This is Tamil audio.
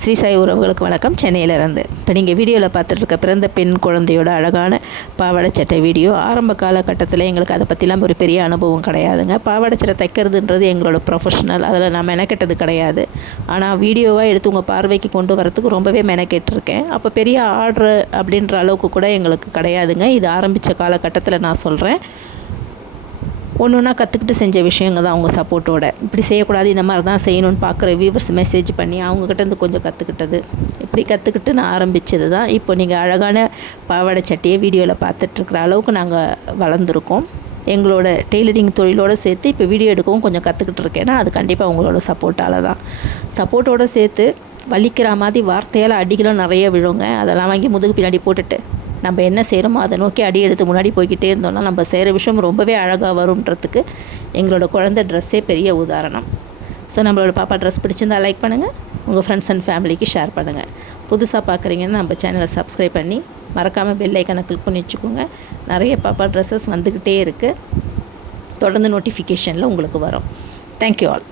ஸ்ரீ சாய் உறவுகளுக்கு வணக்கம். சென்னையிலேருந்து. இப்போ நீங்கள் வீடியோவில் பார்த்துட்ருக்க பிறந்த பெண் குழந்தையோட அழகான பாவாடை சட்டை வீடியோ ஆரம்ப காலகட்டத்தில் எங்களுக்கு அதை பற்றிலாம் ஒரு பெரிய அனுபவம் கிடையாதுங்க. பாவாடை சட்டை தைக்கிறதுன்றது எங்களோட ப்ரொஃபஷனல் அதில் நான் மெனக்கெட்டது கிடையாது. ஆனால் வீடியோவாக எடுத்து உங்கள் பார்வைக்கு கொண்டு வரத்துக்கு ரொம்பவே மெனக்கெட்டிருக்கேன். அப்போ பெரிய ஆர்டர் அப்படின்ற அளவுக்கு கூட எங்களுக்கு கிடையாதுங்க. இது ஆரம்பித்த காலகட்டத்தில் நான் சொல்கிறேன் ஒன்று ஒன்றா கற்றுக்கிட்டு செஞ்ச விஷயங்க தான் அவங்க சப்போர்ட்டோட இப்படி செய்யக்கூடாது இந்த மாதிரி தான் செய்யணும்னு பார்க்குற வியூவர்ஸ் மெசேஜ் பண்ணி அவங்கக்கிட்ட இருந்து கொஞ்சம் கற்றுக்கிட்டது இப்படி கற்றுக்கிட்டு நான் ஆரம்பித்தது தான். இப்போ நீங்கள் அழகான பாவாடை சட்டியை வீடியோவில் பார்த்துட்ருக்குற அளவுக்கு நாங்கள் வளர்ந்துருக்கோம். எங்களோட டெய்லரிங் தொழிலோடு சேர்த்து இப்போ வீடியோ எடுக்கவும் கொஞ்சம் கற்றுக்கிட்டு இருக்கேன்னா அது கண்டிப்பாக உங்களோட சப்போர்ட்டால் தான். சப்போர்ட்டோடு சேர்த்து வலிக்கிற மாதிரி வார்த்தையால் அடிகளும் நிறைய விழுங்க. அதெல்லாம் வாங்கி முதுகு பின்னாடி போட்டுட்டு நம்ம என்ன செய்கிறோமோ அதை நோக்கி அடி எடுத்து முன்னாடி போய்கிட்டே இருந்தோம்னா நம்ம செய்கிற விஷயம் ரொம்பவே அழகாக வரும்ன்றதுக்கு எங்களோட குழந்தை ட்ரெஸ்ஸே பெரிய உதாரணம். ஸோ நம்மளோட பாப்பா ட்ரெஸ் பிடிச்சிருந்தா லைக் பண்ணுங்கள் உங்கள் ஃப்ரெண்ட்ஸ் அண்ட் ஃபேமிலிக்கு ஷேர் பண்ணுங்கள் புதுசாக பார்க்குறீங்கன்னா நம்ம சேனலை சப்ஸ்கிரைப் பண்ணி மறக்காமல் பெல் ஐக்கனை கிளிக் பண்ணி வச்சுக்கோங்க. நிறைய பாப்பா ட்ரெஸ்ஸஸ் வந்துக்கிட்டே இருக்குது தொடர்ந்து நோட்டிஃபிகேஷனில் உங்களுக்கு வரும். Thank you all